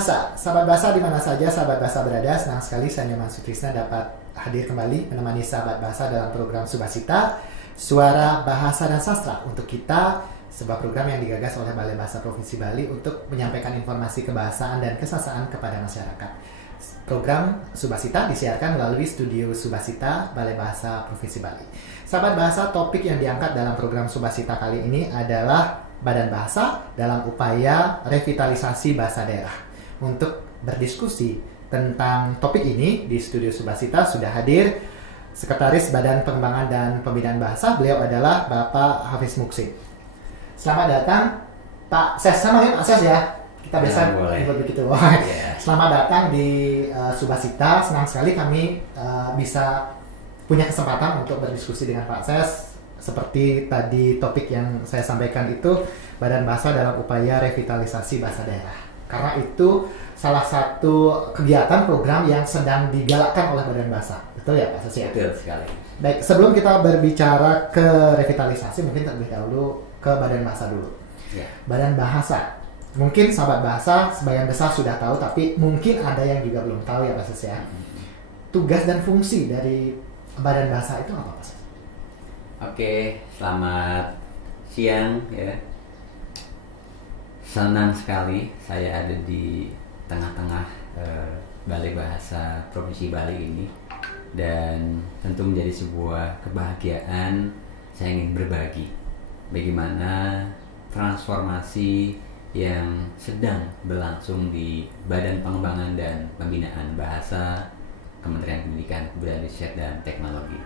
Bahasa. Sahabat Bahasa di mana saja sahabat Bahasa berada, senang sekali saya Nyoman Sutrisna dapat hadir kembali menemani sahabat Bahasa dalam program Subhasita, Suara Bahasa dan Sastra untuk kita, sebuah program yang digagas oleh Balai Bahasa Provinsi Bali untuk menyampaikan informasi kebahasaan dan kesastraan kepada masyarakat. Program Subhasita disiarkan melalui studio Subhasita Balai Bahasa Provinsi Bali. Sahabat Bahasa, topik yang diangkat dalam program Subhasita kali ini adalah Badan Bahasa dalam upaya revitalisasi bahasa daerah. Untuk berdiskusi tentang topik ini di studio Subhasita sudah hadir Sekretaris Badan Pengembangan dan Pembinaan Bahasa. Beliau adalah Bapak Hafiz Muksin. Selamat datang Pak Ses, sama ya Pak Ses ya? Kita biasa nyebut begitu. Selamat datang di Subhasita. Senang sekali kami bisa punya kesempatan untuk berdiskusi dengan Pak Ses. Seperti tadi topik yang saya sampaikan itu, Badan Bahasa dalam upaya revitalisasi bahasa daerah. Karena itu salah satu kegiatan program yang sedang digalakkan oleh Badan Bahasa. Betul ya Pak Ses? Betul sekali. Baik, sebelum kita berbicara ke revitalisasi, mungkin terlebih dahulu ke Badan Bahasa dulu. Ya. Badan Bahasa, mungkin sahabat Bahasa sebagian besar sudah tahu, tapi mungkin ada yang juga belum tahu ya Pak Ses ya. Tugas dan fungsi dari Badan Bahasa itu apa Pak Ses? Oke, selamat siang ya. Senang sekali saya ada di tengah-tengah Balai Bahasa Provinsi Bali ini, dan tentu menjadi sebuah kebahagiaan saya ingin berbagi bagaimana transformasi yang sedang berlangsung di Badan Pengembangan dan Pembinaan Bahasa Kementerian Pendidikan, Kebudayaan, Riset dan Teknologi.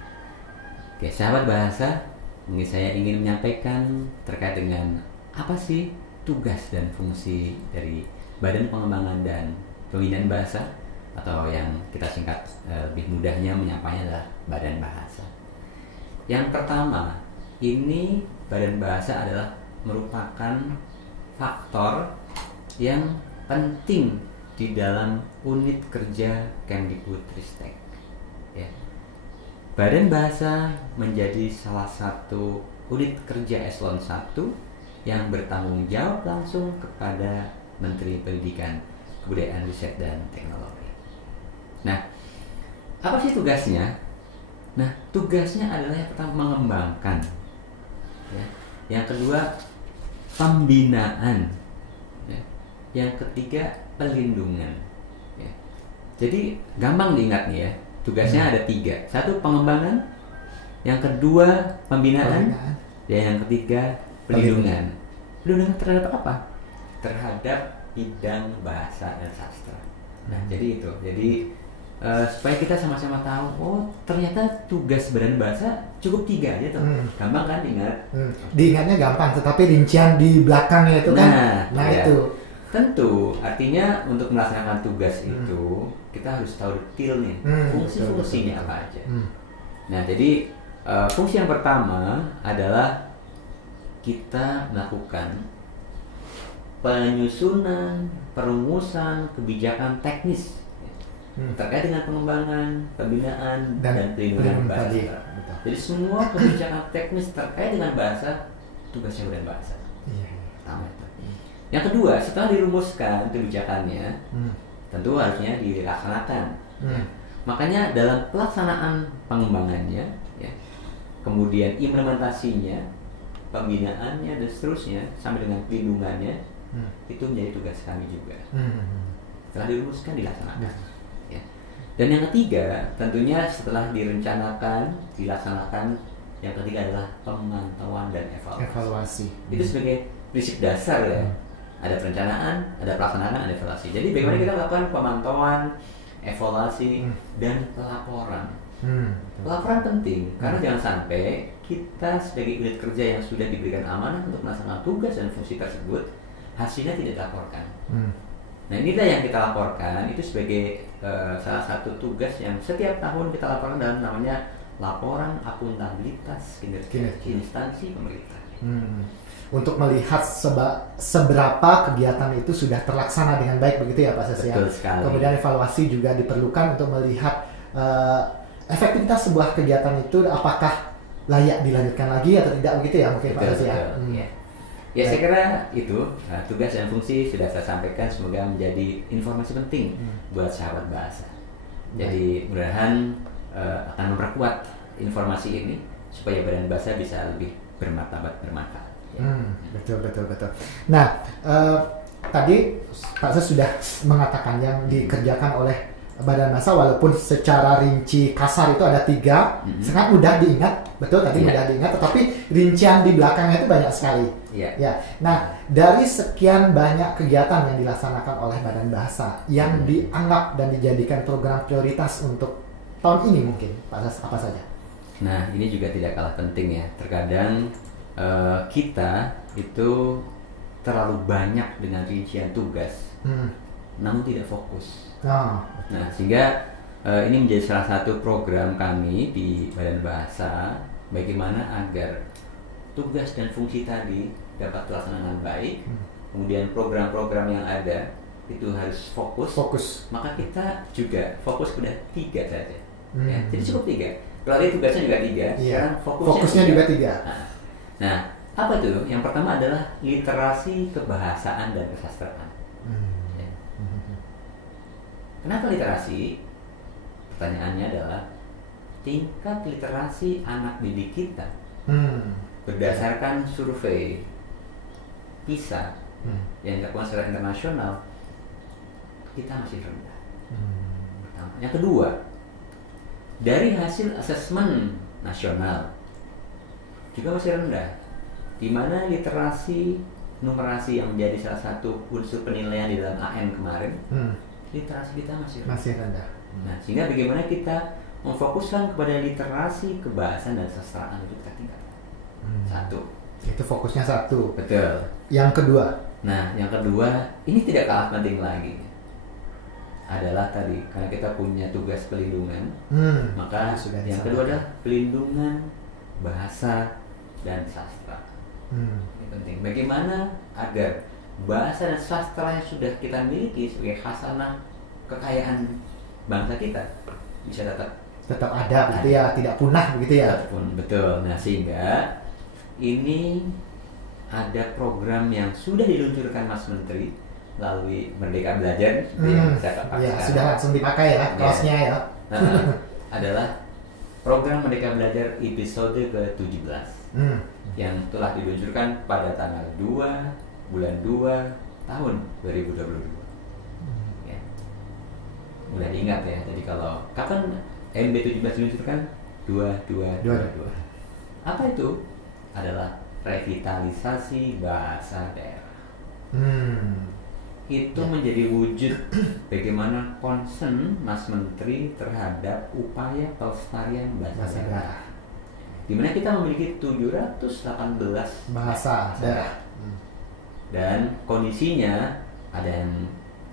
Oke, sahabat Bahasa, mungkin saya ingin menyampaikan terkait dengan apa sih tugas dan fungsi dari Badan Pengembangan dan Pembinaan Bahasa, atau yang kita singkat lebih mudahnya menyapanya adalah Badan Bahasa. Yang pertama, ini Badan Bahasa adalah merupakan faktor yang penting di dalam unit kerja Kemdikbudristek. Ya. Badan Bahasa menjadi salah satu unit kerja eselon 1 yang bertanggung jawab langsung kepada Menteri Pendidikan, Kebudayaan, Riset dan Teknologi. Nah, apa sih tugasnya? Nah, tugasnya adalah yang pertama mengembangkan, ya. Yang kedua pembinaan, ya. Yang ketiga pelindungan. Ya. Jadi gampang diingat nih ya. Tugasnya ada 3. 1 pengembangan, yang kedua pembinaan. Dan yang ketiga pelindungan. Pelindungan terhadap apa? Terhadap bidang bahasa dan sastra. Nah, jadi itu. Jadi supaya kita sama-sama tahu, oh ternyata tugas Badan Bahasa cukup 3 aja tuh. Gampang kan diingat? Diingatnya gampang, tetapi rincian di belakangnya itu kan. Nah ya. Itu. Tentu, artinya untuk melaksanakan tugas itu kita harus tahu detail nih fungsi-fungsinya apa aja. Nah, jadi fungsi yang pertama adalah kita melakukan penyusunan, perumusan kebijakan teknis terkait dengan pengembangan, pembinaan, dan pelindungan bahasa. Jadi semua kebijakan teknis terkait dengan bahasa tugasnya Badan Bahasa. Pertama itu. Yang kedua, setelah dirumuskan kebijakannya, tentu harusnya dilaksanakan. Makanya dalam pelaksanaan pengembangannya, ya, kemudian implementasinya, pembinaannya dan seterusnya sampai dengan pelindungannya, itu menjadi tugas kami juga. Setelah dirumuskan, dilaksanakan. Ya. Dan yang ketiga, tentunya setelah direncanakan, dilaksanakan, yang ketiga adalah pemantauan dan evaluasi. Itu sebagai prinsip dasar ya. Ada perencanaan, ada pelaksanaan, ada evaluasi. Jadi bagaimana kita melakukan pemantauan, evaluasi, dan pelaporan. Pelaporan penting karena jangan sampai kita sebagai unit kerja yang sudah diberikan amanah untuk melaksanakan tugas dan fungsi tersebut, hasilnya tidak dilaporkan. Nah, inilah yang kita laporkan, itu sebagai salah satu tugas yang setiap tahun kita laporkan dalam namanya laporan akuntabilitas kinerja instansi pemerintah. Untuk melihat seberapa kegiatan itu sudah terlaksana dengan baik, begitu ya Pak Ses ya. Kemudian evaluasi juga diperlukan untuk melihat efektivitas sebuah kegiatan itu apakah layak dilanjutkan lagi atau tidak, begitu ya mungkin Pak Ses ya. Ya saya kira itu tugas dan fungsi sudah saya sampaikan, semoga menjadi informasi penting buat sahabat bahasa. Jadi mudah-mudahan akan memperkuat informasi ini supaya Badan Bahasa bisa lebih bermartabat, bermanfaat. Betul. Nah, tadi Pak Ses sudah mengatakan yang dikerjakan oleh Badan Bahasa walaupun secara rinci kasar itu ada 3, sangat mudah diingat, betul tadi mudah diingat, tetapi rincian di belakangnya itu banyak sekali. Ya. Nah, dari sekian banyak kegiatan yang dilaksanakan oleh Badan Bahasa yang dianggap dan dijadikan program prioritas untuk tahun ini mungkin, Pak Ses, apa saja? Nah, ini juga tidak kalah penting ya. Terkadang kita itu terlalu banyak dengan rincian tugas, namun tidak fokus. Nah, sehingga ini menjadi salah satu program kami di Badan Bahasa, bagaimana agar tugas dan fungsi tadi dapat terlaksana dengan baik. Kemudian program-program yang ada itu harus fokus. Maka kita juga fokus pada 3 saja. Ya, jadi cukup 3. Kalau ada tugasnya juga 3, sekarang fokusnya juga 3. Nah, apa itu? Yang pertama adalah literasi kebahasaan dan kesastraan. Ya. Kenapa literasi? Pertanyaannya adalah tingkat literasi anak didik kita berdasarkan survei PISA yang dilakukan secara internasional, kita masih rendah. Pertama. Yang kedua, dari hasil asesmen nasional juga masih rendah, di mana literasi numerasi yang menjadi salah satu unsur penilaian di dalam AN kemarin, literasi kita masih rendah. Nah, sehingga bagaimana kita memfokuskan kepada literasi kebahasaan dan kesastraan itu kita tingkatkan. 1. Itu fokusnya 1. Betul. Yang kedua? Nah, yang kedua ini tidak kalah penting lagi, adalah tadi karena kita punya tugas pelindungan, maka yang kedua adalah pelindungan bahasa dan sastra. Ini penting. Bagaimana agar bahasa dan sastra yang sudah kita miliki sebagai khasanah kekayaan bangsa kita bisa tetap ada, begitu ya, tidak punah begitu ya. Betul. Nah, sehingga ini ada program yang sudah diluncurkan Mas Menteri melalui Merdeka Belajar yang saya katakan. Ya, sudah langsung dipakai ya kaosnya ya. Adalah program Merdeka Belajar episode ke-17 yang telah diluncurkan pada tanggal 2 bulan 2 tahun 2022. Ya. Mudah diingat ya. Jadi kalau kapan MB17 diluncurkan? 2222. Apa itu? Adalah revitalisasi bahasa daerah. Itu menjadi wujud bagaimana concern Mas Menteri terhadap upaya pelestarian bahasa daerah. Di mana kita memiliki 718 bahasa daerah. Dan kondisinya ada yang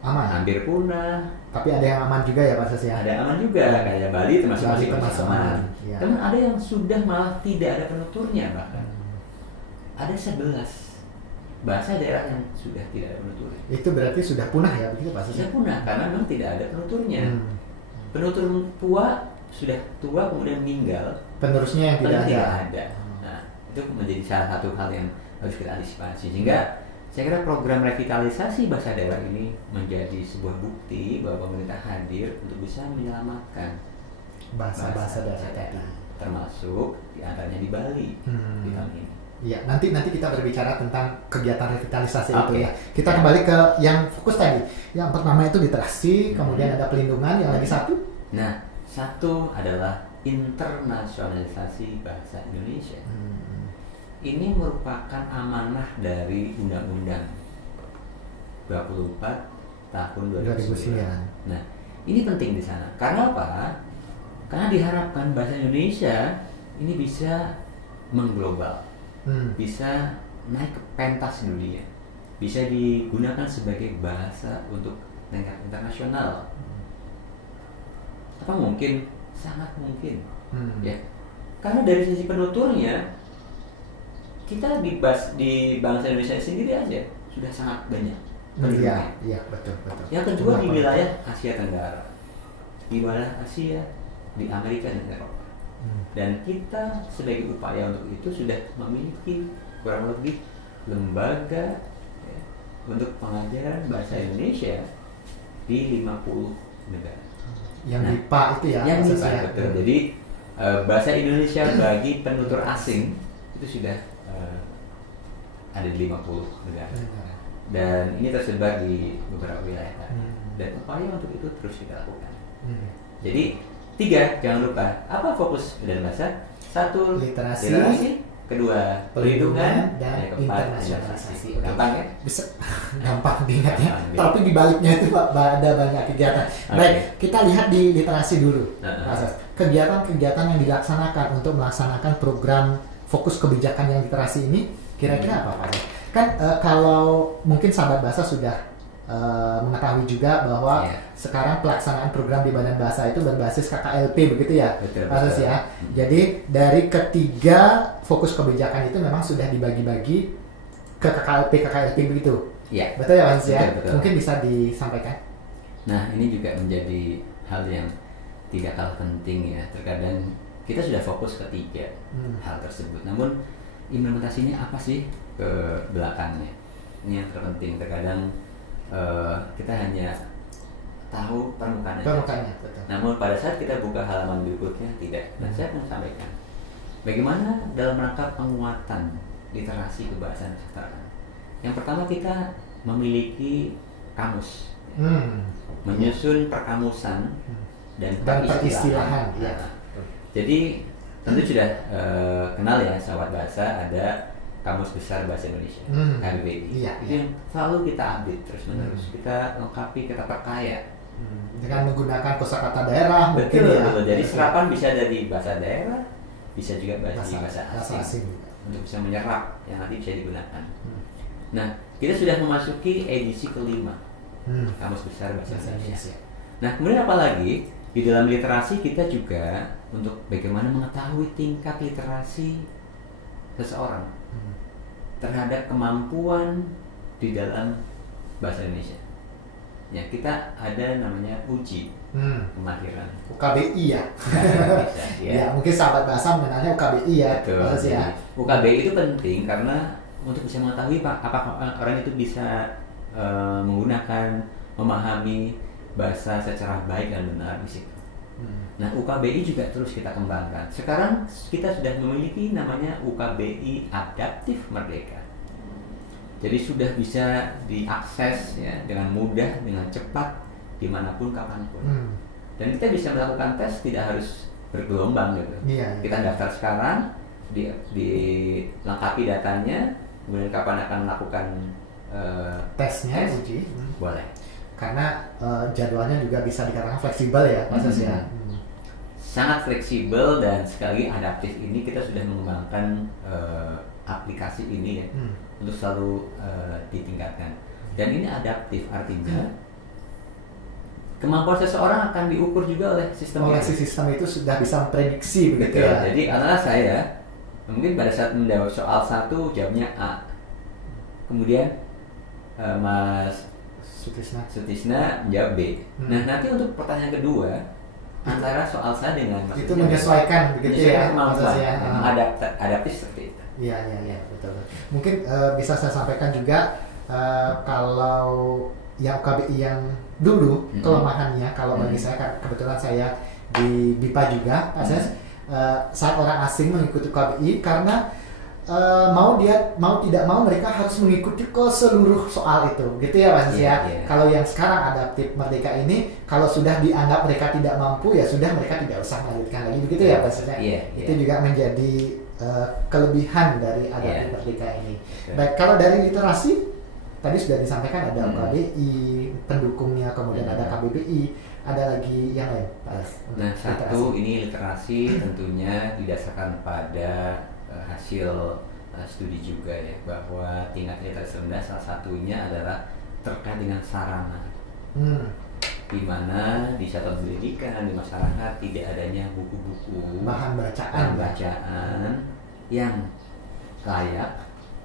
hampir punah, tapi ada yang aman juga ya Pak Ses ya. Ada aman juga, kayak Bali termasuk aman. Ya. Teman ada yang sudah malah tidak ada penuturnya bahkan. Ada 11 bahasa daerah yang sudah tidak ada penuturnya. Itu berarti sudah punah ya begitu Pak Ses? Sudah punah karena memang tidak ada penuturnya. Penutur tua sudah tua kemudian meninggal. Penerusnya yang tidak ada. Nah, itu menjadi salah satu hal yang harus kita antisipasi. Sehingga saya kira program revitalisasi bahasa daerah ini menjadi sebuah bukti bahwa pemerintah hadir untuk bisa menyelamatkan bahasa daerah, termasuk diantaranya di Bali di tahun ini. Ya, nanti kita berbicara tentang kegiatan revitalisasi itu ya. Kita kembali ke yang fokus tadi. Yang pertama itu literasi, kemudian ada pelindungan, yang lagi satu. Nah, satu adalah internasionalisasi bahasa Indonesia. Ini merupakan amanah dari Undang-Undang 24 tahun 2009. Nah, ini penting di sana. Karena apa? Karena diharapkan bahasa Indonesia ini bisa mengglobal, bisa naik ke pentas dunia, bisa digunakan sebagai bahasa untuk tingkat internasional. Apa mungkin? Sangat mungkin. Ya, karena dari sisi penuturnya kita di bangsa Indonesia sendiri aja sudah sangat banyak. Iya, betul. Yang kedua di wilayah Asia Tenggara, di wilayah Asia, di Amerika dan Eropa. Dan kita sebagai upaya untuk itu sudah memiliki kurang lebih lembaga ya, untuk pengajaran bahasa Indonesia di 50 negara. Yang MIPA itu ya? Yang MIPA, betul. Jadi bahasa Indonesia bagi penutur asing itu sudah ada di 50 negara. Dan ini tersebar di beberapa wilayah. Dan upaya untuk itu terus kita lakukan. Jadi 3, jangan lupa, apa fokus dan bahasa? 1, literasi, 2, perlindungan, dan keempat, internasionalisasi. Gampang ya? Bisa gampang diingat ya. Tapi di baliknya itu Pak, ada banyak kegiatan. Baik, kita lihat di literasi dulu. Kegiatan-kegiatan yang dilaksanakan untuk melaksanakan program fokus kebijakan yang literasi ini, kira-kira apa Pak? Kan kalau mungkin sahabat bahasa sudah mengetahui juga bahwa sekarang pelaksanaan program di Badan Bahasa itu berbasis KKLP begitu ya, Pak ya. Jadi dari ketiga fokus kebijakan itu memang sudah dibagi-bagi ke KKLP begitu. Iya. Betul ya Pak ya? Betul. Mungkin bisa disampaikan. Nah ini juga menjadi hal yang tidak kalah penting ya. Terkadang kita sudah fokus ke 3 hal tersebut. Namun implementasinya apa sih ke belakangnya? Ini yang terpenting. Terkadang kita hanya tahu permukaannya. Betul. Namun pada saat kita buka halaman berikutnya tidak. Dan saya akan sampaikan bagaimana dalam rangka penguatan literasi kebahasaan kesastraan. Yang pertama kita memiliki kamus, menyusun perkamusan dan peristilahan. Ya. Jadi tentu sudah kenal ya sahabat bahasa, ada Kamus Besar Bahasa Indonesia, KBBI. Iya, itu yang selalu kita update terus menerus. Kita lengkapi, kita perkaya dengan menggunakan kosakata daerah. Betul. Ya. Jadi serapan bisa dari bahasa daerah, bisa juga bahasa asing untuk bisa menyerap yang nanti bisa digunakan. Nah, kita sudah memasuki edisi kelima Kamus Besar Bahasa Indonesia. Nah, kemudian apa lagi? Di dalam literasi kita juga untuk bagaimana mengetahui tingkat literasi seseorang terhadap kemampuan di dalam bahasa Indonesia. Ya, kita ada namanya uji kemahiran. UKBI ya. Ya, mungkin sahabat bahasa mengenalnya UKBI ya. Betul. Ya. UKBI itu penting karena untuk bisa mengetahui apakah orang itu bisa menggunakan, memahami bahasa secara baik dan benar di situ. Nah, UKBI juga terus kita kembangkan. Sekarang kita sudah memiliki namanya UKBI Adaptif Merdeka. Jadi sudah bisa diakses ya dengan mudah, dengan cepat, dimanapun, kapanpun. Dan kita bisa melakukan tes tidak harus bergelombang gitu. Iya. Kita daftar sekarang, dilengkapi datanya, kemudian kapan akan melakukan tesnya, uji. Boleh. Karena jadwalnya juga bisa dikatakan fleksibel ya, Mas ya. Sangat fleksibel dan sekali adaptif ini kita sudah mengembangkan aplikasi ini ya untuk selalu ditingkatkan. Dan ini adaptif artinya kemampuan seseorang akan diukur juga oleh sistem. Sistem itu sudah bisa memprediksi begitu ya. Jadi anak saya mungkin pada saat menjawab soal 1 jawabnya A. Kemudian Mas Sutisna menjawab B. Nah, nanti untuk pertanyaan kedua antara soal saya dengan Mas itu menyesuaikan begitu ya, maksudnya adaptif seperti itu. Iya, betul. Mungkin bisa saya sampaikan juga kalau yang UKBI yang dulu kelemahannya, kalau bagi saya kebetulan saya di BIPA juga, saat orang asing mengikuti UKBI karena mau tidak mau mereka harus mengikuti ke seluruh soal itu, gitu ya Mas ya. Kalau yang sekarang adaptif merdeka ini, kalau sudah dianggap mereka tidak mampu ya sudah mereka tidak usah melanjutkan lagi, begitu ya Mas ya. Itu juga menjadi kelebihan dari adaptif merdeka ini. Baik, kalau dari literasi tadi sudah disampaikan ada UKBI, pendukungnya, kemudian ada KBBI, ada lagi yang lain Pak. Nah, satu ini literasi tentunya didasarkan pada hasil studi juga ya, bahwa tingkat literasi rendah salah satunya adalah terkait dengan sarana, di mana di satuan pendidikan, di masyarakat tidak adanya buku-buku, bahan bacaan yang layak,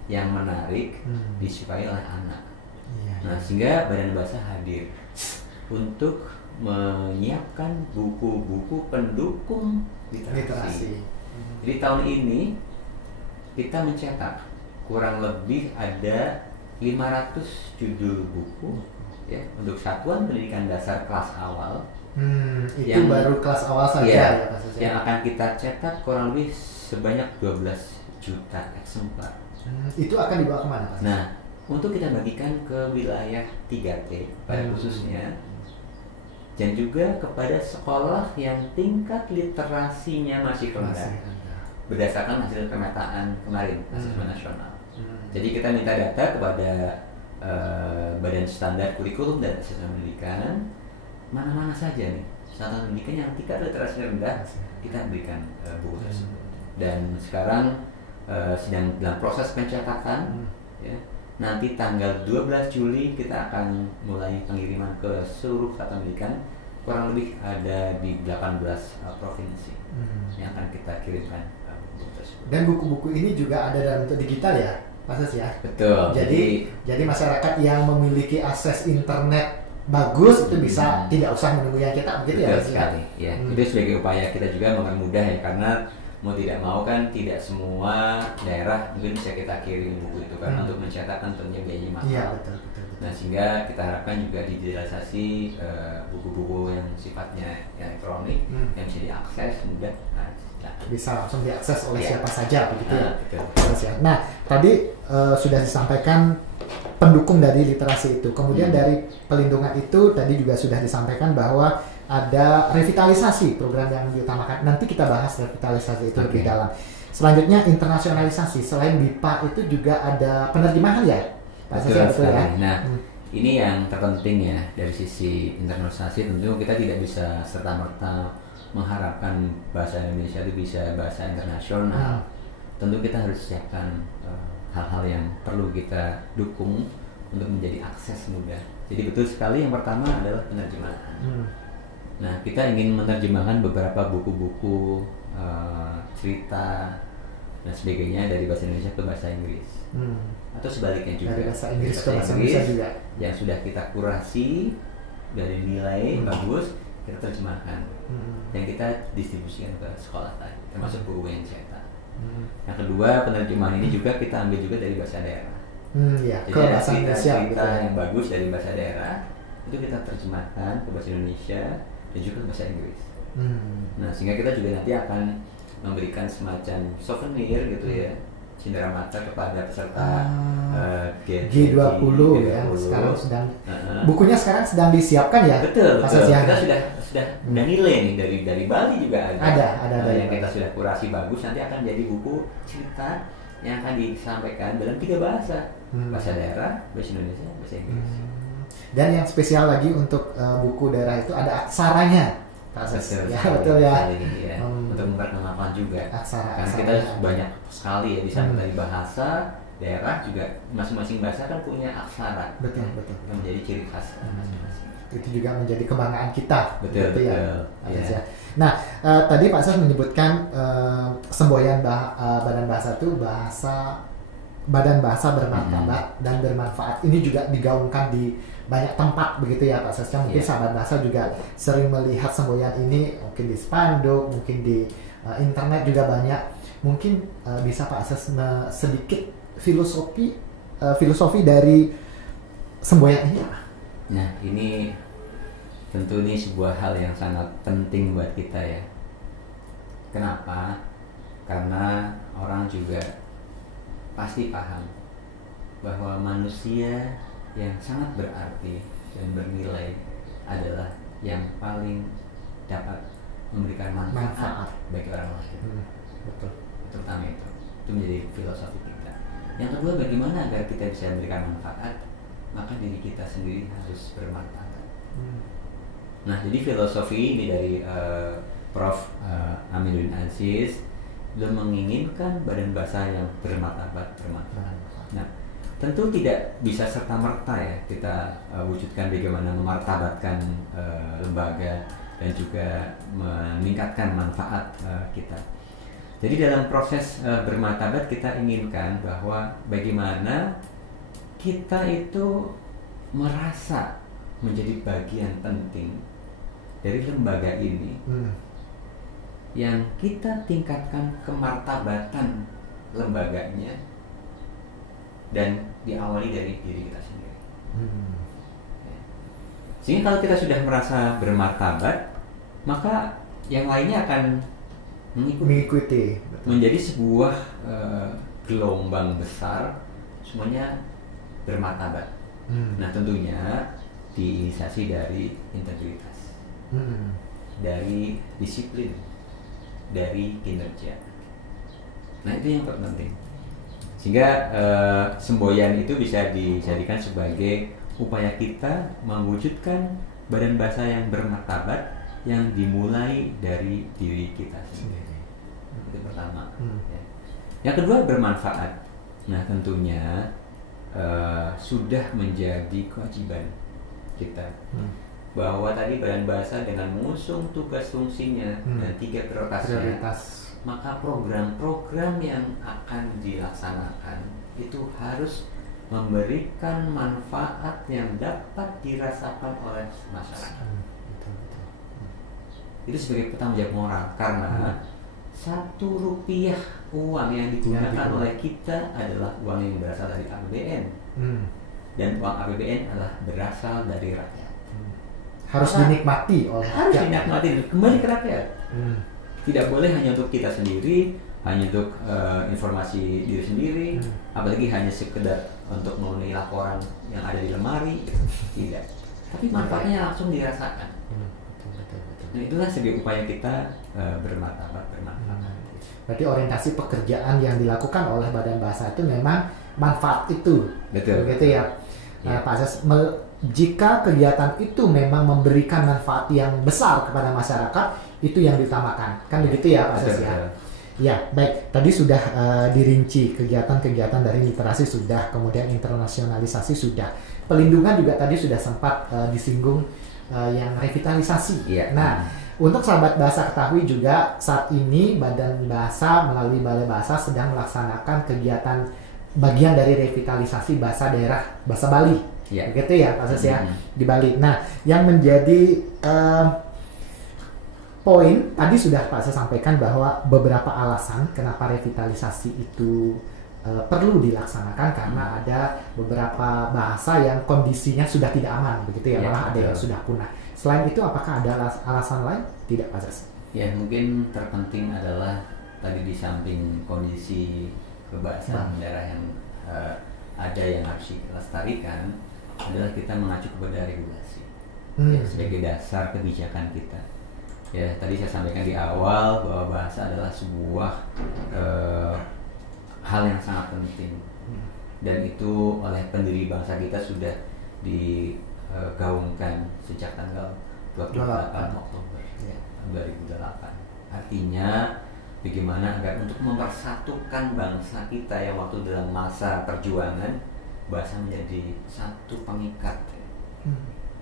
yang menarik disukai oleh anak. Nah, sehingga Badan Bahasa hadir untuk menyiapkan buku-buku pendukung literasi. Jadi tahun ini kita mencetak kurang lebih ada 500 judul buku ya untuk satuan pendidikan dasar kelas awal. Itu yang baru kelas awal saja ya, ya Pak Sus. yang akan kita cetak kurang lebih sebanyak 12 juta eksemplar. Itu akan dibawa kemana Pak Sus? Nah, untuk kita bagikan ke wilayah 3T pada khususnya, dan juga kepada sekolah yang tingkat literasinya masih rendah berdasarkan hasil pemetaan kemarin asesmen nasional. Jadi kita minta data kepada Badan Standar Kurikulum dan Asesmen Pendidikan, mana-mana saja nih satuan pendidikan yang tingkat literasi rendah, kita berikan buku tersebut. Dan sekarang sedang dalam proses pencetakan. Ya. Nanti tanggal 12 Juli kita akan mulai pengiriman ke seluruh satuan pendidikan, kurang lebih ada di 18 provinsi yang akan kita kirimkan buku tersebut. Dan buku-buku ini juga ada dalam bentuk digital ya Pak Sus ya? Betul. Jadi masyarakat yang memiliki akses internet bagus itu bisa tidak usah menunggu yang cetak begitu ya? Betul sekali. Ya. Itu sebagai upaya kita juga mempermudah ya, karena mau tidak mau kan tidak semua daerah mungkin bisa kita kirim buku itu karena untuk mencetak kan tentunya biaya mahal. Iya betul. Nah sehingga kita harapkan juga digitalisasi buku-buku yang sifatnya elektronik yang bisa diakses mudah. Bisa langsung diakses oleh siapa saja begitu ya. Betul. Nah tadi sudah disampaikan pendukung dari literasi itu, kemudian dari pelindungan itu tadi juga sudah disampaikan bahwa ada revitalisasi program yang diutamakan. Nanti kita bahas revitalisasi itu lebih dalam. Selanjutnya internasionalisasi, selain BIPA itu juga ada penerjemahan ya Pak Sus, betul ya? Nah ini yang terpenting ya dari sisi internasionalisasi. Tentu kita tidak bisa serta-merta mengharapkan bahasa Indonesia itu bisa bahasa internasional. Tentu kita harus siapkan hal-hal yang perlu kita dukung untuk menjadi akses mudah. Jadi betul sekali, yang pertama adalah penerjemahan. Nah kita ingin menerjemahkan beberapa buku-buku cerita dan sebagainya dari bahasa Indonesia ke bahasa Inggris, atau sebaliknya juga dari bahasa Inggris ke bahasa Indonesia juga yang sudah kita kurasi dari nilai bagus, kita terjemahkan dan kita distribusikan ke sekolah tadi, termasuk buku yang cetak. Yang kedua, penerjemahan ini juga kita ambil juga dari bahasa daerah. Jadi ke bahasa Indonesia cerita yang bagus dari bahasa daerah itu kita terjemahkan ke bahasa Indonesia dan juga ke bahasa Inggris. Nah sehingga kita juga nanti akan memberikan semacam souvenir gitu ya, cindera mata kepada peserta G20 ya. Sekarang sedang bukunya sekarang sedang disiapkan ya. Betul. Kita sudah nilai nih dari Bali juga ada yang kita sudah kurasi bagus, nanti akan jadi buku cerita yang akan disampaikan dalam 3 bahasa, bahasa daerah, bahasa Indonesia, bahasa Inggris. Dan yang spesial lagi untuk buku daerah itu ada aksaranya. Ya betul ya. Untuk memperkenalkan juga. Aksara, karena kita banyak sekali ya di sana dari bahasa daerah juga, masing-masing bahasa kan punya aksara. Betul. Yang menjadi ciri khas masing-masing. Itu juga menjadi kebanggaan kita. Betul. Ya. Nah, tadi Pak Sus menyebutkan semboyan badan bahasa itu badan bahasa bermartabat dan bermanfaat. Ini juga digaungkan di banyak tempat begitu ya Pak Sus. Mungkin sahabat bahasa juga sering melihat semboyan ini mungkin di spanduk, mungkin di internet juga banyak. Mungkin bisa Pak Sus sedikit filosofi dari semboyan ini apa? Nah ini tentu ini sebuah hal yang sangat penting buat kita ya. Kenapa? Karena orang juga pasti paham bahwa manusia yang sangat berarti dan bernilai adalah yang paling dapat memberikan manfaat bagi orang lain. Betul. Terutama itu menjadi filosofi kita. Yang kedua, bagaimana agar kita bisa memberikan manfaat? Maka diri kita sendiri harus bermartabat. Nah, jadi filosofi ini dari Prof. Aminuddin Aziz belum menginginkan badan bahasa yang bermartabat, bermanfaat. Nah, tentu tidak bisa serta-merta ya kita wujudkan bagaimana memartabatkan lembaga dan juga meningkatkan manfaat kita. Jadi dalam proses bermartabat kita inginkan bahwa bagaimana kita itu merasa menjadi bagian penting dari lembaga ini yang kita tingkatkan kemartabatan lembaganya dan diawali dari diri kita sendiri. Sehingga kalau kita sudah merasa bermartabat, maka yang lainnya akan mengikuti. Menjadi sebuah gelombang besar, semuanya bermartabat. Nah tentunya diinisiasi dari integritas, dari disiplin, dari kinerja. Nah itu yang penting. Sehingga semboyan itu bisa dijadikan sebagai upaya kita mewujudkan badan bahasa yang bermartabat yang dimulai dari diri kita sendiri. Itu pertama. Ya. Yang kedua bermanfaat. Nah tentunya sudah menjadi kewajiban kita bahwa tadi badan bahasa dengan mengusung tugas fungsinya dan 3 prioritas, maka program-program yang akan dilaksanakan itu harus memberikan manfaat yang dapat dirasakan oleh masyarakat. Itu sebagai bertanggung jawab moral, karena 1 rupiah uang yang digunakan oleh kita adalah uang yang berasal dari APBN, dan uang APBN adalah berasal dari rakyat. Harus dinikmati oleh harus dinikmati kembali ke rakyat. Tidak boleh hanya untuk kita sendiri, hanya untuk informasi diri sendiri, apalagi hanya sekedar untuk memenuhi laporan yang ada di lemari. Tidak, tapi manfaatnya langsung dirasakan. Nah itulah sebagai upaya kita bermartabat. Berarti orientasi pekerjaan yang dilakukan oleh badan bahasa itu memang manfaat itu. Betul. Begitu ya. Nah, Pak Azas, jika kegiatan itu memang memberikan manfaat yang besar kepada masyarakat, itu yang diutamakan. Kan begitu ya Pak Azas ya. Ya, baik. Tadi sudah dirinci kegiatan-kegiatan dari literasi sudah, kemudian internasionalisasi sudah. Pelindungan juga tadi sudah sempat disinggung yang revitalisasi. Yeah. Nah, untuk sahabat bahasa ketahui juga saat ini Badan Bahasa melalui Balai Bahasa sedang melaksanakan kegiatan bagian dari revitalisasi bahasa daerah bahasa Bali. Yeah. Begitu ya Pak Azas ya, di Bali. Nah, yang menjadi poin tadi sudah Pak Azas sampaikan bahwa beberapa alasan kenapa revitalisasi itu perlu dilaksanakan karena ada beberapa bahasa yang kondisinya sudah tidak aman, begitu ya, malah ada yang sudah punah. Selain itu, apakah ada alasan lain? Tidak, Pak Azas? Ya, mungkin terpenting adalah tadi di samping kondisi kebahasaan daerah yang ada yang harus dilestarikan, adalah kita mengacu kepada regulasi ya, sebagai dasar kebijakan kita. Ya, tadi saya sampaikan di awal bahwa bahasa adalah sebuah hal yang sangat penting, dan itu oleh pendiri bangsa kita sudah digaungkan sejak tanggal 28 Oktober 2008. Artinya bagaimana agar untuk mempersatukan bangsa kita yang waktu dalam masa perjuangan, bahasa menjadi satu pengikat.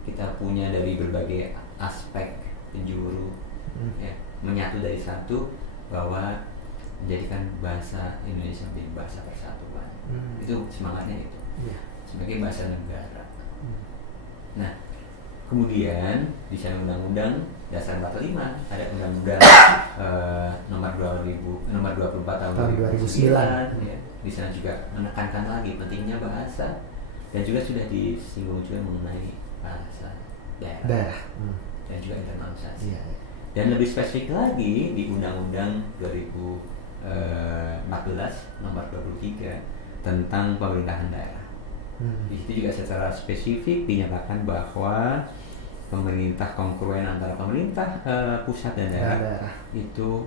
Kita punya dari berbagai aspek penjuru ya, menyatu dari satu, bahwa menjadikan bahasa Indonesia menjadi bahasa persatuan. Itu semangatnya itu sebagai bahasa negara. Nah kemudian di sana Undang-Undang Dasar 45 ada Undang-Undang nomor 24 tahun 2009 ya. Di sana juga menekankan lagi pentingnya bahasa, dan juga sudah disinggung juga mengenai bahasa daerah. Dan juga internalisasi. Dan lebih spesifik lagi di Undang-Undang 2014 nomor 23 tentang pemerintahan daerah. Di situ juga secara spesifik dinyatakan bahwa pemerintah kongruen antara pemerintah pusat dan daerah itu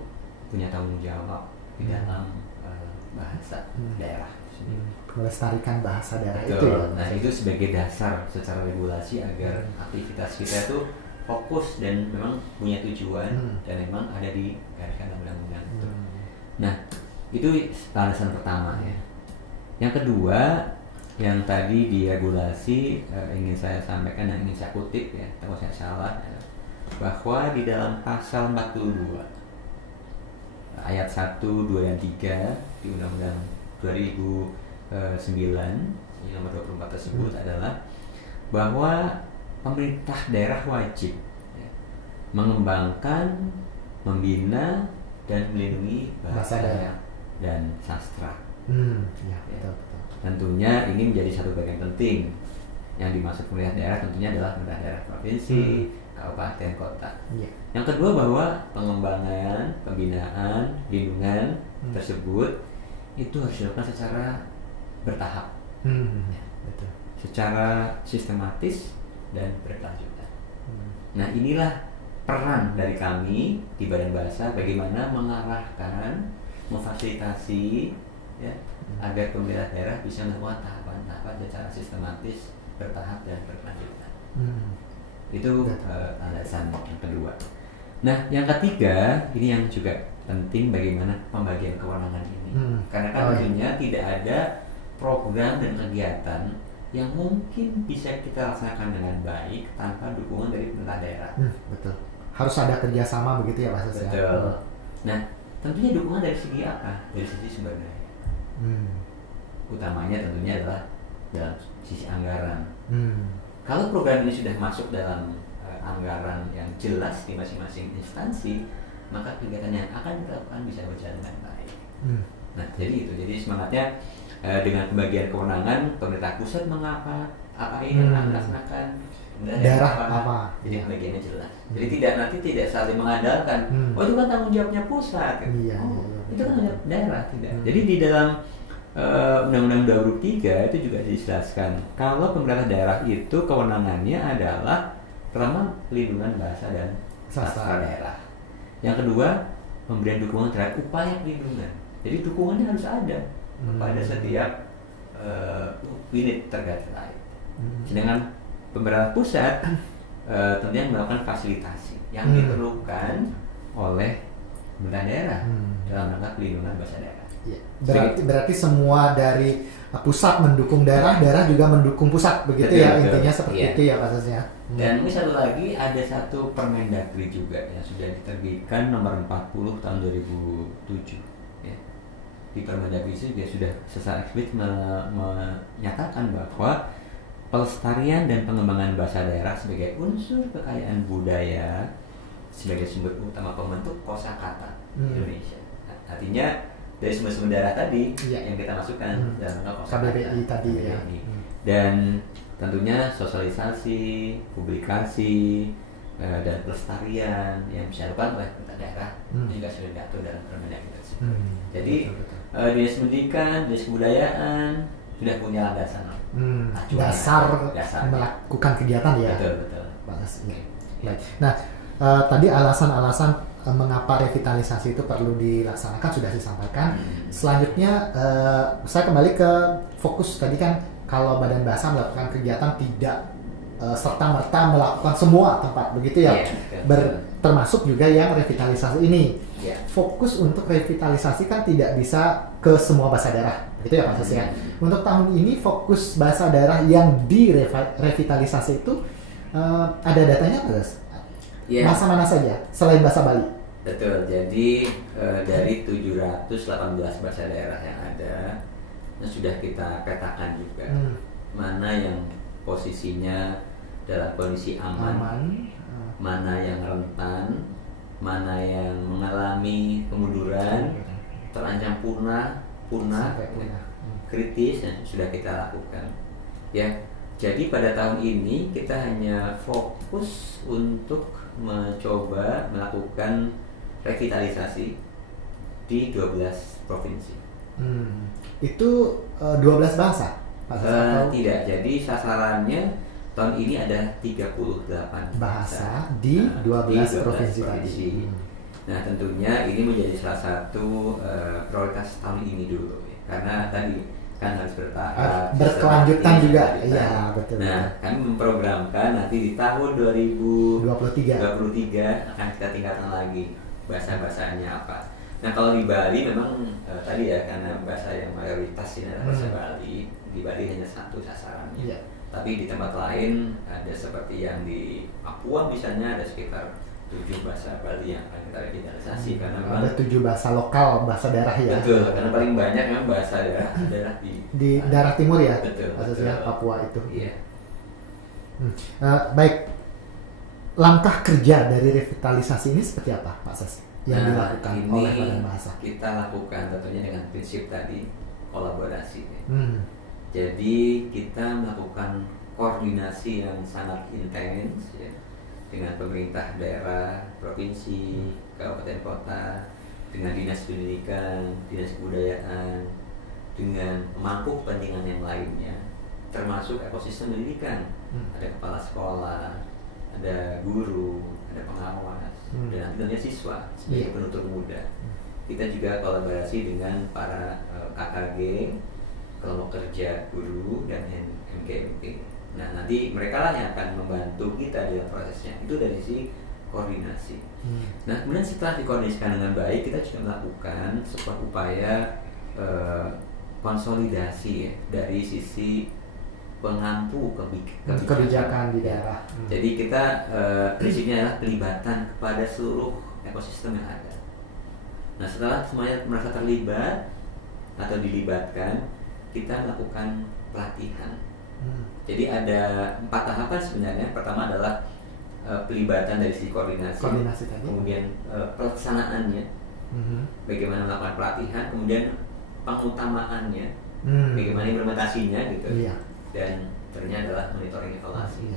punya tanggung jawab di dalam bahasa daerah. Melestarikan bahasa daerah. Betul. Itu ya. Nah itu sebagai dasar secara regulasi agar aktivitas kita itu fokus dan memang punya tujuan dan memang ada di gariskan undang-undang itu. Nah itu alasan pertama ya. Yang kedua, yang tadi di regulasi ingin saya sampaikan dan ingin saya kutip ya, kalau saya salah ya, bahwa di dalam pasal 42 ayat 1, 2, dan 3 di Undang-Undang 2009 nomor 24 tersebut adalah bahwa pemerintah daerah wajib ya, mengembangkan, membina, dan melindungi bahasa daerah dan sastra. Ya, betul. tentunya ini menjadi satu bagian penting. Yang dimaksud pemerintah daerah tentunya adalah pemerintah daerah provinsi, kabupaten, kota. Iya. Yang kedua bahwa pengembangan, pembinaan, lindungan tersebut itu harus dilakukan secara bertahap, Betul. secara sistematis dan berkelanjutan. Nah, inilah peran dari kami di Badan Bahasa bagaimana mengarahkan, memfasilitasi ya, agar pemerintah daerah bisa melakukan tahapan-tahapan secara sistematis, bertahap dan berkelanjutan. Itu alasan yang kedua. Nah, yang ketiga ini yang juga penting bagaimana pembagian kewenangan ini. Karena kan tentunya tidak ada program dan kegiatan yang mungkin bisa kita laksanakan dengan baik tanpa dukungan dari pemerintah daerah. Betul. Harus ada kerjasama begitu ya Pak Sus. Betul. Nah, tentunya dukungan dari segi apa? Dari sisi sumber daya. Utamanya tentunya adalah dalam sisi anggaran. Kalau program ini sudah masuk dalam anggaran yang jelas di masing-masing instansi, maka kegiatan yang akan dilakukan bisa berjalan dengan baik. Nah, jadi itu. Jadi semangatnya dengan pembagian kewenangan, pemerintah pusat mengapa, apa ini yang akan dilaksanakan, daerah apa. Jadi pembagiannya jelas. Jadi tidak saling mengandalkan. Oh, itu kan tanggung jawabnya pusat. Iya. Itu kan tanggung jawab daerah, tidak. Jadi di dalam Undang-Undang 23 itu juga dijelaskan kalau pemerintah daerah itu kewenangannya adalah pertama pelindungan bahasa dan sastra daerah. Yang kedua pemberian dukungan terhadap upaya pelindungan. Jadi dukungannya harus ada pada setiap unit terkait. Sedangkan pemerintah pusat tentunya melakukan fasilitasi yang diperlukan oleh pemerintah daerah dalam rangka pelindungan bahasa daerah. Ya. Berarti semua dari pusat mendukung daerah, daerah juga mendukung pusat, begitu betul, ya betul. intinya seperti itu ya Pak Susnya. Dan ini satu lagi ada satu Permendagri juga yang sudah diterbitkan nomor 40 tahun 2007. Ya. Di Permendagri itu juga sudah secara eksplisit menyatakan bahwa pelestarian dan pengembangan bahasa daerah sebagai unsur kekayaan budaya sebagai sumber utama pembentuk kosakata Indonesia. Artinya dari sumber-sumber daerah tadi yang kita masukkan dalam KBBI tadi ya. Dan tentunya sosialisasi, publikasi dan pelestarian yang bisa dilakukan oleh pemerintah daerah juga sudah diatur dalam Permendagri tersebut. Jadi dinas pendidikan, dinas kebudayaan sudah punya landasan dasar melakukan kegiatan ya. Betul. Bagus. Baik. Nah, tadi alasan-alasan mengapa revitalisasi itu perlu dilaksanakan sudah disampaikan. Selanjutnya saya kembali ke fokus tadi kan kalau Badan Bahasa melakukan kegiatan tidak serta-merta melakukan semua tempat begitu ya. Termasuk juga yang revitalisasi ini. Fokus untuk revitalisasi kan tidak bisa ke semua bahasa daerah. Begitu ya Pak Sus ya. Untuk tahun ini fokus bahasa daerah yang direvitalisasi itu ada datanya Pak Sus? Bahasa mana saja selain bahasa Bali? Betul, jadi dari 718 bahasa daerah yang ada sudah kita petakan juga mana yang posisinya dalam kondisi aman. Mana yang rentan, mana yang mengalami kemunduran, terancam punah, kritis yang sudah kita lakukan. Ya, jadi pada tahun ini kita hanya fokus untuk mencoba melakukan revitalisasi di 12 provinsi. Itu 12 bahasa? Tidak, jadi sasarannya tahun ini ada 38 bahasa di 12 provinsi tadi. Nah, tentunya ini menjadi salah satu prioritas tahun ini dulu ya. Karena tadi kan harus berkelanjutan juga. Iya, betul. Nah, kami memprogramkan nanti di tahun 2023 akan kita tingkatkan lagi bahasa-bahasanya apa. Nah, kalau di Bali memang tadi ya karena bahasa yang mayoritas ini adalah bahasa Bali, di Bali hanya satu sasarannya. Tapi di tempat lain ada seperti yang di Papua misalnya ada sekitar 7 bahasa Bali yang akan kita revitalisasi karena ada 7 bahasa lokal, bahasa daerah ya. Betul, karena paling banyak memang bahasa daerah di daerah timur ya. Betul. Papua itu. Iya. Baik. Langkah kerja dari revitalisasi ini seperti apa, Pak Ses? Yang dilakukan oleh Badan Bahasa? Kita lakukan tentunya dengan prinsip tadi kolaborasi. Jadi kita melakukan koordinasi yang sangat intens ya, dengan pemerintah daerah, provinsi, kabupaten kota, dengan dinas pendidikan, dinas kebudayaan, dengan pemangku kepentingan yang lainnya, termasuk ekosistem pendidikan. Ada kepala sekolah, ada guru, ada pengawas, dan nanti tentunya siswa sebagai penutur muda. Kita juga kolaborasi dengan para KKG, kelompok kerja guru, dan MGMP. Nah, nanti mereka lah yang akan membantu kita dalam prosesnya. Itu dari sisi koordinasi. Nah, kemudian setelah dikoordinasikan dengan baik, kita juga melakukan sebuah upaya konsolidasi ya, dari sisi pengampu kebijakan di daerah. Jadi kita prinsipnya adalah pelibatan kepada seluruh ekosistem yang ada. Nah, setelah semuanya merasa terlibat atau dilibatkan, kita melakukan pelatihan. Jadi ada 4 tahapan sebenarnya. Pertama adalah pelibatan dari sisi koordinasi tadi. Kemudian pelaksanaannya, bagaimana melakukan pelatihan, kemudian pengutamaannya, bagaimana implementasinya gitu. Dan ternyata adalah monitoring evaluasi.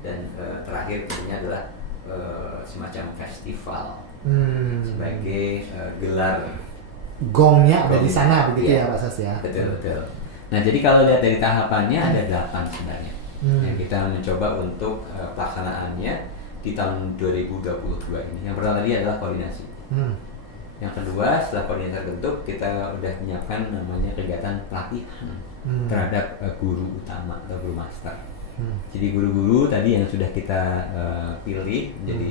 Dan terakhir tentunya adalah semacam festival sebagai gelar. Gongnya ada di sana begitu ya Pak Sas ya. Betul. Nah, jadi kalau lihat dari tahapannya ada 8 sebenarnya. Yang kita mencoba untuk pelaksanaannya di tahun 2022 ini. Yang pertama tadi adalah koordinasi. Yang kedua, setelah koordinasi terbentuk, kita udah menyiapkan namanya kegiatan pelatihan terhadap guru utama atau guru master. Jadi guru-guru tadi yang sudah kita pilih menjadi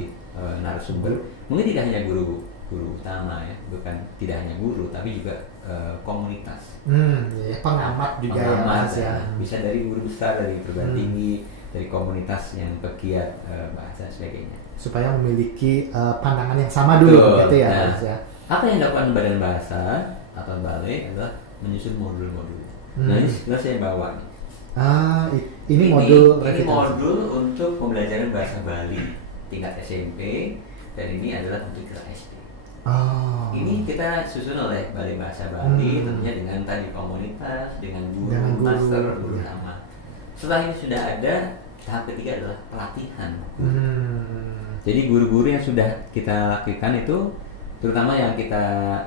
narasumber, mungkin tidak hanya guru utama ya, bukan tidak hanya guru, tapi juga komunitas. Pengamat juga ya. Bisa dari guru besar, dari perguruan tinggi, dari komunitas yang pegiat bahasa sebagainya. Supaya memiliki pandangan yang sama dulu, gitu ya. Nah, apa yang dilakukan Badan Bahasa atau Balai adalah menyusun modul-modul. Nah, ini sebenarnya saya bawa nih. Ini modul untuk pembelajaran bahasa Bali tingkat SMP, dan ini adalah untuk tingkat SD. Ini kita susun oleh Balai Bahasa Bali, tentunya dengan tadi komunitas, dengan guru master, guru utama. Setelah ini sudah ada, tahap ketiga adalah pelatihan. Jadi guru-guru yang sudah kita lakukan itu, terutama yang kita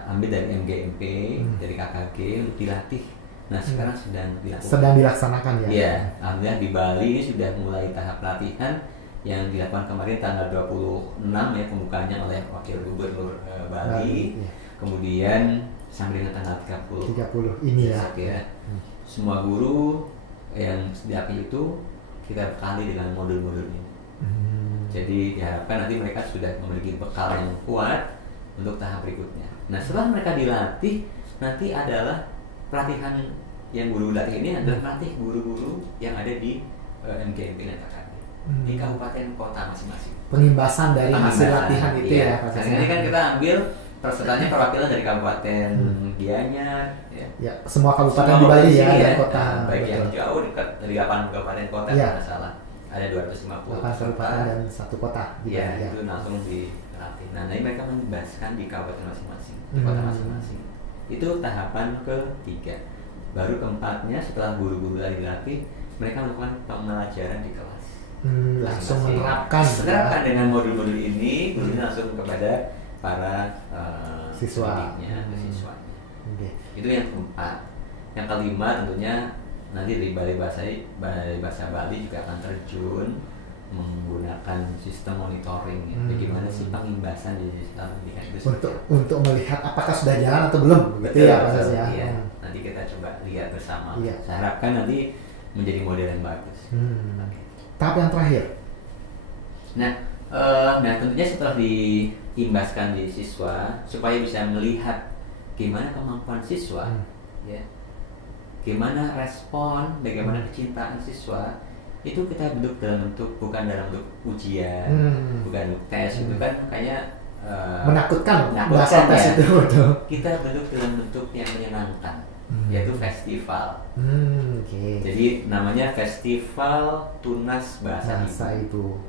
ambil dari MGMP, dari KKG untuk dilatih. Nah, sekarang sedang dilaksanakan ya. Iya, alhamdulillah di Bali ini sudah mulai tahap pelatihan yang dilakukan kemarin tanggal 26 ya, pembukaannya oleh Wakil Gubernur Bali. Kemudian sampai dengan tanggal 30 ini ya. Semua guru yang dilatih itu kita bekali dengan modul-modul ini. Jadi diharapkan nanti mereka sudah memiliki bekal yang kuat untuk tahap berikutnya. Nah, setelah mereka dilatih, nanti adalah pelatihan yang guru latih ini adalah melatih guru-guru yang ada di MGMP dan KKG di kabupaten kota masing-masing. Pengimbasan dari hasil latihan itu ya. Ini kan kita ambil pesertanya perwakilan dari kabupaten Gianyar, ya. Semua kabupaten di Bali ya, dan kota. Baik yang jauh dekat dari 8 kabupaten kota tidak salah. Ada 250 kabupaten dan 1 kota. Itu langsung dilatih. Nah, ini mereka membebaskan di kabupaten masing-masing, di kota masing-masing. Itu tahapan ketiga. Baru keempatnya setelah guru-guru tadi dilatih, mereka melakukan pembelajaran di kelas. Langsung menerapkan dengan modul-modul ini, gurunya langsung kepada para siswanya. Itu yang keempat. Yang kelima tentunya nanti dari Balai Bahasa Bali juga akan terjun menggunakan sistem monitoring bagaimana sih pengimbasan di sistem pendidikan itu untuk melihat apakah sudah jalan atau belum, gitu ya Pak Sas ya. Nanti kita coba lihat bersama. Saya harapkan nanti menjadi model yang bagus. Tahap yang terakhir. Nah tentunya setelah diimbaskan di siswa supaya bisa melihat gimana kemampuan siswa, ya, gimana respon, bagaimana kecintaan siswa. Itu kita bentuk dalam bentuk, bukan dalam bentuk ujian, bukan bentuk tes, itu kan kayak menakutkan bahasa tes itu. Kita bentuk dalam bentuk yang menyenangkan, yaitu festival. Jadi namanya Festival Tunas Bahasa Ibu.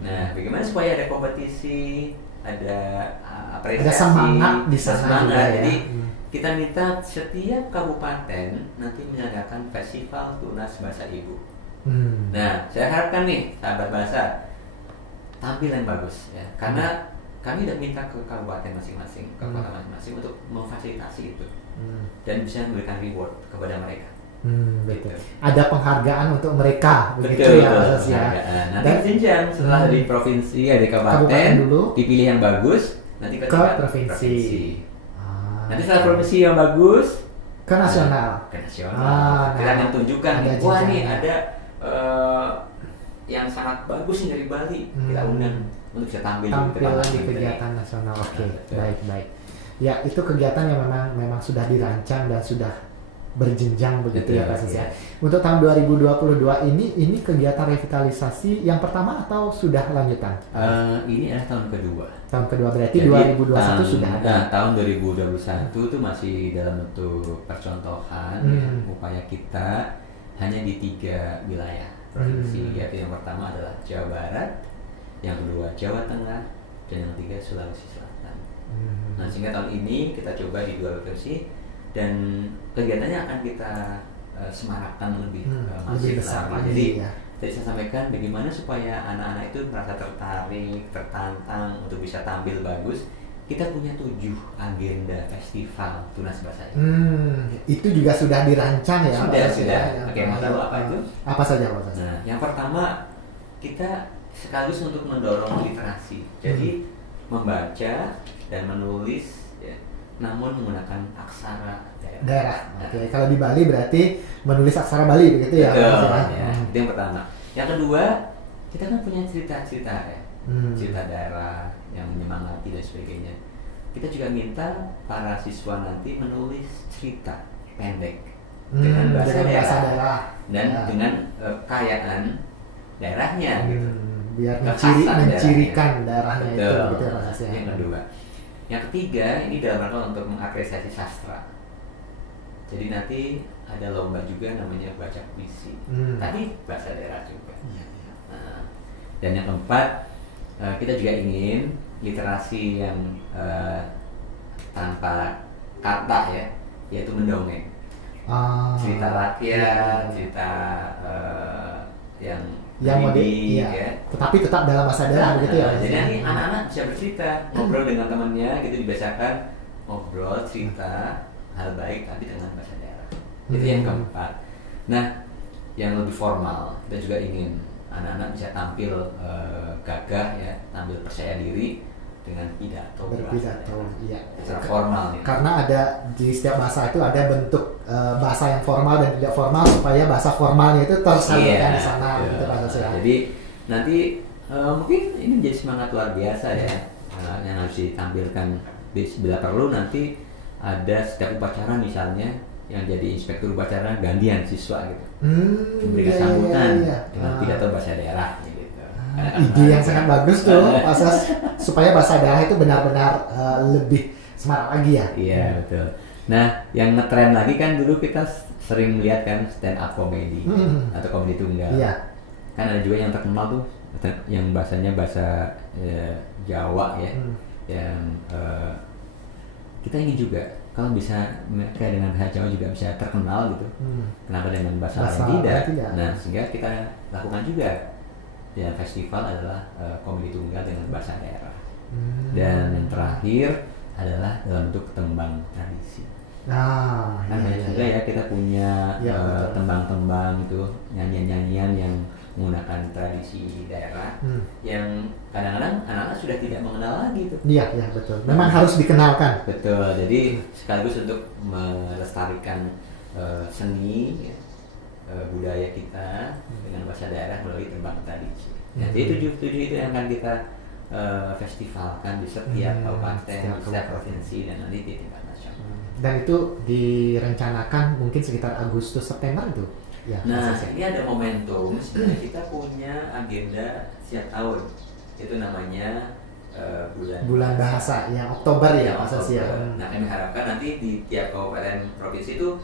Nah, bagaimana supaya ada kompetisi, ada apresiasi, ada semangat di sana juga, Jadi kita minta setiap kabupaten nanti menyelenggarakan festival tunas bahasa ibu. Nah, saya harapkan nih sahabat bahasa tampil yang bagus ya, karena kami udah minta ke kabupaten masing-masing, ke kota masing-masing untuk memfasilitasi itu dan bisa memberikan reward kepada mereka. Betul. Ada penghargaan untuk mereka, begitu ya Mas ya. Nanti jenjang setelah di provinsi ya di kabupaten dulu, dipilih yang bagus, nanti ke provinsi. Nanti setelah provinsi yang bagus ke nasional. Kita akan tunjukkan wah nih ada yang sangat bagus nih dari Bali, kita undang untuk bisa tampil di kegiatan nasional. Oke, baik. Ya, itu kegiatan yang memang sudah dirancang dan sudah berjenjang begitu ya Pak Sis. Untuk tahun 2022 ini kegiatan revitalisasi yang pertama atau sudah lanjutan? Ini adalah tahun kedua. Tahun kedua berarti jadi, 2021 sudah ada. Nah, tahun 2021 itu masih dalam bentuk percontohan upaya kita hanya di 3 wilayah provinsi, yaitu yang pertama adalah Jawa Barat, yang kedua Jawa Tengah, dan yang ketiga Sulawesi Selatan. Nah, sehingga tahun ini kita coba di 2 provinsi dan kegiatannya akan kita semarakkan lebih masif besar lagi. Jadi tadi saya sampaikan bagaimana supaya anak-anak itu merasa tertarik, tertantang untuk bisa tampil bagus. Kita punya 7 agenda festival tunas bahasa ibu. Itu juga sudah dirancang ya? Sudah. Oke, mau tahu apa itu? Apa saja Pak? Nah, yang pertama kita sekaligus untuk mendorong literasi. Jadi membaca dan menulis ya, namun menggunakan aksara daerah. Oke, kalau di Bali berarti menulis aksara Bali begitu ya? Betul, ya. Itu yang pertama. Yang kedua, kita kan punya cerita-cerita ya. Cerita daerah yang menyemangati dan sebagainya. Kita juga minta para siswa nanti menulis cerita pendek dengan bahasa daerah dan dengan kekayaan daerahnya gitu. Biar mencirikan daerahnya itu gitu ya Mas. Yang kedua. Yang ketiga, ini dalam rangka untuk mengapresiasi sastra. Jadi nanti ada lomba juga namanya baca puisi. Tadi bahasa daerah juga. Nah, dan yang keempat, kita juga ingin literasi yang tanpa kata ya, yaitu mendongeng. Cerita rakyat, cerita yang mendidik, ya. Tetapi tetap dalam bahasa daerah begitu ya. Jadi nanti anak-anak bisa bercerita, ngobrol dengan temannya, gitu dibiasakan ngobrol cerita hal baik tapi dengan bahasa daerah. Itu yang keempat. Nah, yang lebih formal, kita juga ingin anak-anak bisa tampil gagah ya, tampil percaya diri dengan pidato. Berpidato, iya. Secara formal nih. Karena ada di setiap bahasa itu ada bentuk bahasa yang formal dan tidak formal supaya bahasa formalnya itu tersalurkan di sana gitu Pak Sis. Jadi nanti mungkin ini menjadi semangat luar biasa ya yang harus ditampilkan. Bila perlu nanti ada setiap upacara misalnya yang jadi inspektur upacara gantian siswa gitu, memberikan sambutan dengan pidato bahasa daerah gitu. Ide yang sangat bagus tuh asas supaya bahasa daerah itu benar-benar lebih semarak lagi ya. Iya betul. Nah yang ngetren lagi kan dulu kita sering melihat kan stand up comedy atau komedi tunggal. Iya. Kan ada juga yang terkenal tuh yang bahasanya bahasa Jawa ya, yang kita ingin juga kalau bisa mereka dengan bahasa Jawa juga bisa terkenal gitu. Kenapa dengan bahasa lain tidak? Nah sehingga kita lakukan juga. Ya festival adalah komedi tunggal dengan bahasa daerah. Dan yang terakhir adalah dalam bentuk tembang tradisi. Nah, juga ya kita punya tembang-tembang itu, nyanyian-nyanyian yang menggunakan tradisi daerah yang kadang-kadang anak-anak sudah tidak mengenal lagi itu. Iya, betul. Memang harus dikenalkan. Betul. Jadi sekaligus untuk melestarikan seni budaya kita dengan bahasa daerah melalui tembang tradisi. Jadi 7 itu yang akan kita festivalkan di setiap kabupaten, di setiap provinsi dan nanti di tingkat nasional. Dan itu direncanakan mungkin sekitar Agustus September itu. Ya, nah, ini ada momentum. Sebenarnya kita punya agenda setiap tahun. Itu namanya bulan bahasa yang Oktober ya, Mas Sis. Nah, kami harapkan nanti di tiap kabupaten provinsi itu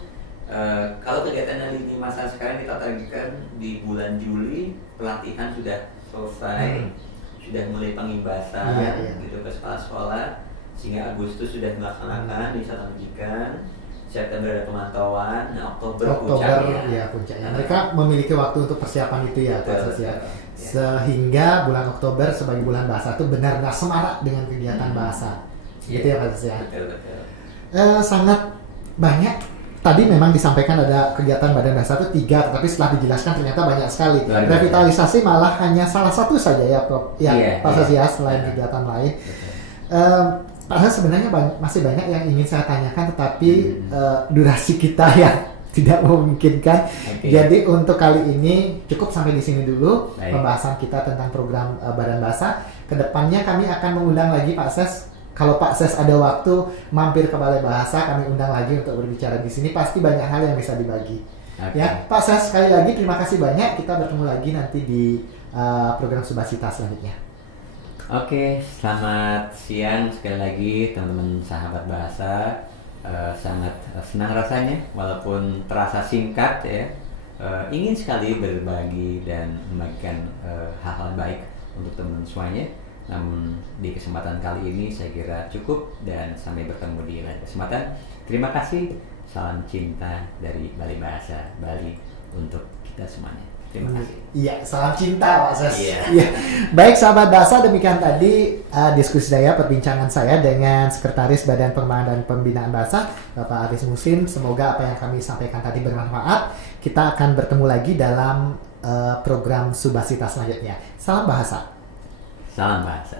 kalau kegiatan yang di masa sekarang kita targetkan di bulan Juli pelatihan sudah selesai, sudah mulai pengimbasan gitu ke sekolah-sekolah. sehingga Agustus sudah melaksanakan wisata pendidikan, September ada pemantauan, nah Oktober ya puncaknya. Mereka memiliki waktu untuk persiapan itu ya Pak Ses ya. Sehingga bulan Oktober sebagai bulan bahasa itu benar-benar semarak dengan kegiatan bahasa. Gitu ya Pak Ses ya. Betul. Sangat banyak. Tadi memang disampaikan ada kegiatan badan bahasa itu 3, tapi setelah dijelaskan ternyata banyak sekali. Revitalisasi malah hanya salah satu saja ya Prof. Pak Ses ya, selain kegiatan lain. Pak Ses sebenarnya masih banyak yang ingin saya tanyakan, tetapi durasi kita yang tidak memungkinkan. Jadi untuk kali ini cukup sampai di sini dulu pembahasan kita tentang program badan bahasa. Kedepannya kami akan mengundang lagi Pak Ses. Kalau Pak Ses ada waktu mampir ke Balai Bahasa, kami undang lagi untuk berbicara di sini. Pasti banyak hal yang bisa dibagi. Ya, Pak Ses sekali lagi terima kasih banyak. Kita bertemu lagi nanti di program Subasita selanjutnya. Oke, selamat siang sekali lagi teman-teman sahabat bahasa. Sangat senang rasanya, walaupun terasa singkat ya. Ingin sekali berbagi dan membagikan hal-hal baik untuk teman-teman semuanya. Namun di kesempatan kali ini saya kira cukup, dan sampai bertemu di lain kesempatan. Terima kasih, salam cinta dari Balai Bahasa Bali untuk kita semuanya. Terima kasih. Iya, salam cinta Pak Ses. Iya. Baik sahabat bahasa, demikian tadi diskusi saya, perbincangan saya dengan Sekretaris Badan Pengembangan dan Pembinaan Bahasa, Bapak Aris Musin. Semoga apa yang kami sampaikan tadi bermanfaat. Kita akan bertemu lagi dalam program Subasita selanjutnya. Salam bahasa. Salam bahasa.